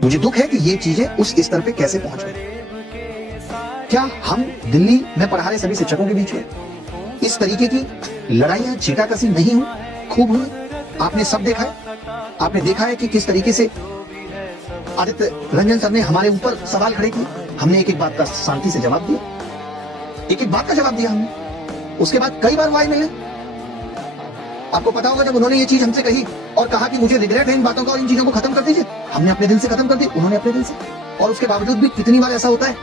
मुझे दुख है कि ये चीजें उस स्तर पे कैसे पहुंच गई। क्या हम दिल्ली में पढ़ा रहे सभी शिक्षकों के बीच में इस तरीके की लड़ाइयां छींटाकसी नहीं हुई, खूब हुई? आपने सब देखा है। आपने देखा है कि किस तरीके से आदित्य रंजन सर ने हमारे ऊपर सवाल खड़े किए। हमने एक एक बात का शांति से जवाब दिया, एक एक बात का जवाब दिया हमने। उसके बाद कई बार वाई मिले। आपको पता होगा जब उन्होंने ये चीज हमसे कही और कहा कि मुझे रिग्रेट है इन बातों का और इन चीजों को खत्म कर दीजिए, हमने अपने दिल से खत्म कर दी, उन्होंने अपने दिल से। और उसके बावजूद भी कितनी बार ऐसा होता है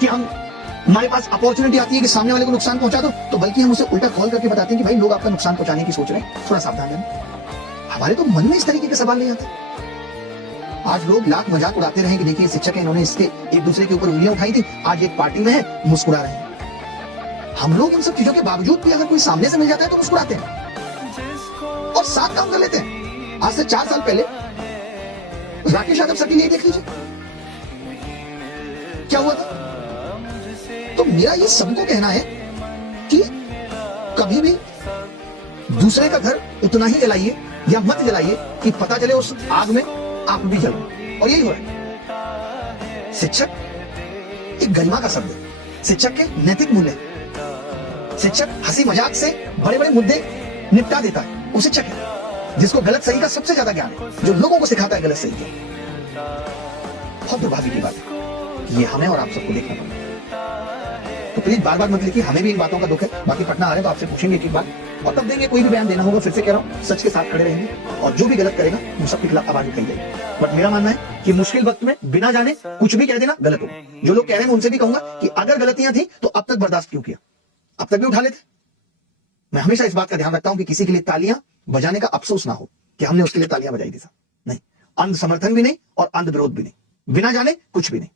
कि हमारे पास अपॉर्चुनिटी आती है कि सामने वाले को नुकसान पहुंचा दो, तो बल्कि हम उसे उल्टा कॉल करके बताते हैं कि भाई लोग आपका नुकसान पहुंचाने की सोच रहे हैं, थोड़ा सावधान रहना। हमारे तो मन में इस तरीके के सवाल नहीं आते। आज लोग लाख मजाक उड़ाते रहे कि देखिए शिक्षक है, इन्होंने इसके एक दूसरे के ऊपर उंगलियां उठाई थी, आज एक पार्टी में है, मुस्कुरा रहे हैं। हम लोग इन सब चीजों के बावजूद भी अगर कोई सामने से मिल जाता है तो मुस्कुराते हैं और साथ काम कर लेते हैं। आज से 4 साल पहले राकेश यादव सर के लिए देख लीजिए क्या हुआ था। तो मेरा ये सबको कहना है कि कभी भी दूसरे का घर उतना ही जलाइए या मत जलाइए कि पता चले उस आग में आप भी जलो। और यही हो रहा है। शिक्षक एक गरिमा का शब्द है, शिक्षक के नैतिक मूल्य, शिक्षक हंसी मजाक से बड़े बड़े मुद्दे निपटा देता है, वो शिक्षक है जिसको गलत सही का सबसे ज्यादा ज्ञान है, जो लोगों को सिखाता है गलत सही का। बहुत दुर्भाग्य की बात है, ये हमें और आप सबको देखना पड़ेगा। तो प्लीज बार बार मत लिखिए, हमें भी इन बातों का दुख है। बाकी पटना आ रहे तो आपसे पूछेंगे एक बार और तब देंगे। कोई भी बयान देना होगा, फिर से कह रहा हूँ, सच के साथ खड़े रहेंगे और जो भी गलत करेगा वो सबके खिलाफ आवाज उठाई जाएगी। बट मेरा मानना है कि मुश्किल वक्त में बिना जाने कुछ भी कह देना गलत होगा। जो लोग कह रहे हैं उनसे भी कहूंगा कि अगर गलतियां थी तो अब तक बर्दाश्त क्यों किया, अब तक भी उठा लेते। मैं हमेशा इस बात का ध्यान रखता हूं कि किसी के लिए तालियां बजाने का अफसोस ना हो कि हमने उसके लिए तालियां बजाई थी। नहीं, अंध समर्थन भी नहीं और अंध विरोध भी नहीं, बिना जाने कुछ भी नहीं।